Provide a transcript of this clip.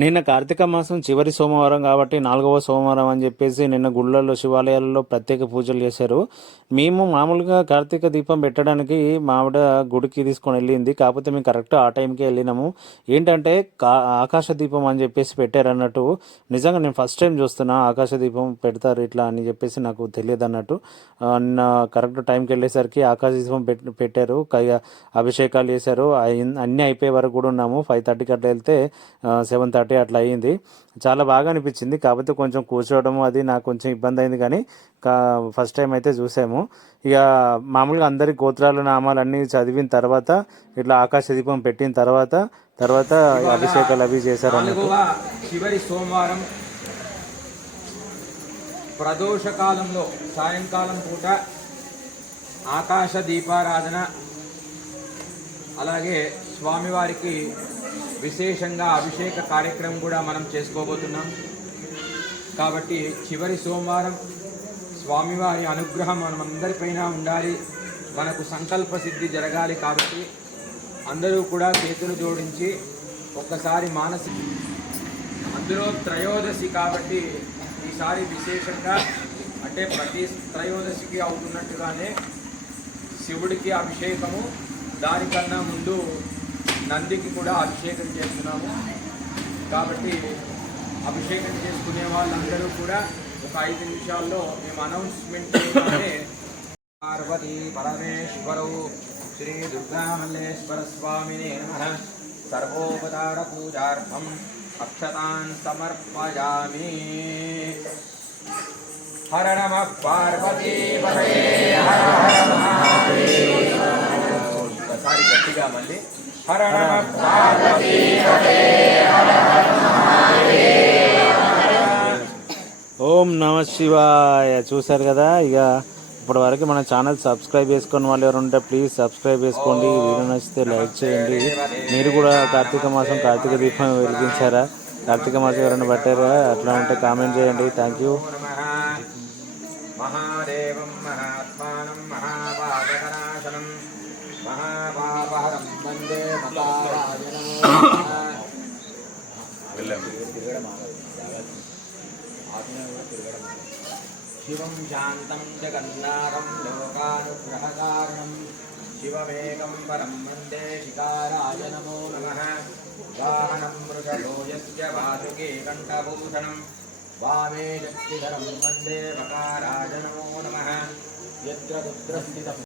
నిన్న కార్తీక మాసం చివరి సోమవారం కాబట్టి 4వ సోమవారం అని చెప్పేసి నిన్న గుళ్ళల్లో శివాలయాల్లో ప్రత్యేక పూజలు చేశారు. మేము మామూలుగా కార్తీక దీపం పెట్టడానికి మా ఆవిడ గుడికి తీసుకొని వెళ్ళింది. కాకపోతే మేము కరెక్ట్ ఆ టైంకే వెళ్ళినాము. ఏంటంటే ఆకాశ దీపం అని చెప్పేసి పెట్టారన్నట్టు. నిజంగా నేను ఫస్ట్ టైం చూస్తున్నా ఆకాశ దీపం పెడతారు ఇట్లా అని చెప్పేసి నాకు తెలియదు అన్నట్టు. నిన్న కరెక్ట్ టైంకి వెళ్ళేసరికి ఆకాశ దీపం పెట్టారు. అభిషేకాలు చేశారు. అన్నీ అయిపోయే వరకు కూడా ఉన్నాము. 5:30కి అట్లా వెళ్తే 7:30 అట్లా అయ్యింది. చాలా బాగా అనిపించింది. కాకపోతే కొంచెం కూర్చోవడం అది నాకు కొంచెం ఇబ్బంది అయింది, కానీ ఫస్ట్ టైం అయితే చూసాము. ఇక మామూలుగా అందరి గోత్రాలు నామాలు అన్నీ చదివిన తర్వాత ఇట్లా ఆకాశ దీపం పెట్టిన తర్వాత అభిషేకాలు అవి చేశారు. చివరి సోమవారం ప్రదోష కాలంలో సాయంకాలం పూట ఆకాశ దీపారాధన, అలాగే స్వామివారికి విశేషంగా అభిషేక కార్యక్రమం కూడా మనం చేసుకోబోతున్నాం. కాబట్టి చివరి సోమవారం స్వామివారి అనుగ్రహం మనమందరిపైన ఉండాలి, మనకు సంకల్ప సిద్ధి జరగాలి. కాబట్టి అందరూ కూడా చేతులు జోడించి ఒక్కసారి మానసిక, అందులో త్రయోదశి కాబట్టి ఈసారి విశేషంగా అంటే ప్రతి త్రయోదశికి అవుతున్నట్టుగానే శివుడికి అభిషేకము, దానికన్నా ముందు నందికి కూడా అభిషేకం చేస్తున్నాము. కాబట్టి అభిషేకం చేసుకునే వాళ్ళందరూ కూడా ఒక 5 నిమిషాల్లో మేము అనౌన్స్మెంట్ చేయాలంటే పార్వతీ పరమేశ్వరవు శ్రీ దుర్గామల్లేశ్వర స్వామినే నమః సర్వోపచార పూజార్థం అక్షతాన్ సమర్పయామి. హర నమః పార్వతీ పరమే హర హర మహాదేవ. ఒకసారి గట్టిగా మళ్ళీ హర నమః పార్వతీ పరమే హర హర మహాదేవ. ఓం నమ శివాయ. చూశారు కదా. ఇక ఇప్పటి వరకు మన ఛానల్ సబ్స్క్రైబ్ చేసుకుని వాళ్ళు ఎవరు ఉంటే ప్లీజ్ సబ్స్క్రైబ్ చేసుకోండి. వీడియో నచ్చితే లైక్ చేయండి. మీరు కూడా కార్తీక మాసం కార్తీక దీపం వెలిగించారా? కార్తీక మాసం ఎవరైనా పట్టారా? అట్లా ఉంటే కామెంట్ చేయండి. Thank you. మహాదేవం మహాత్మానం మహాపాపనాశనం మహాపాపహరం వందే మకారాజనం. శివం శాంతం జగన్నాథం లోకానుగ్రహకారణం శివమేకం పరం వందే శికారాయ నమో నమః. వాహనం వృషభో యస్య వాసుకే కంఠభూషణం వామే శక్తిధరం వందే మకారాయ నమో నమః. యత్ర కుత్ర స్థితం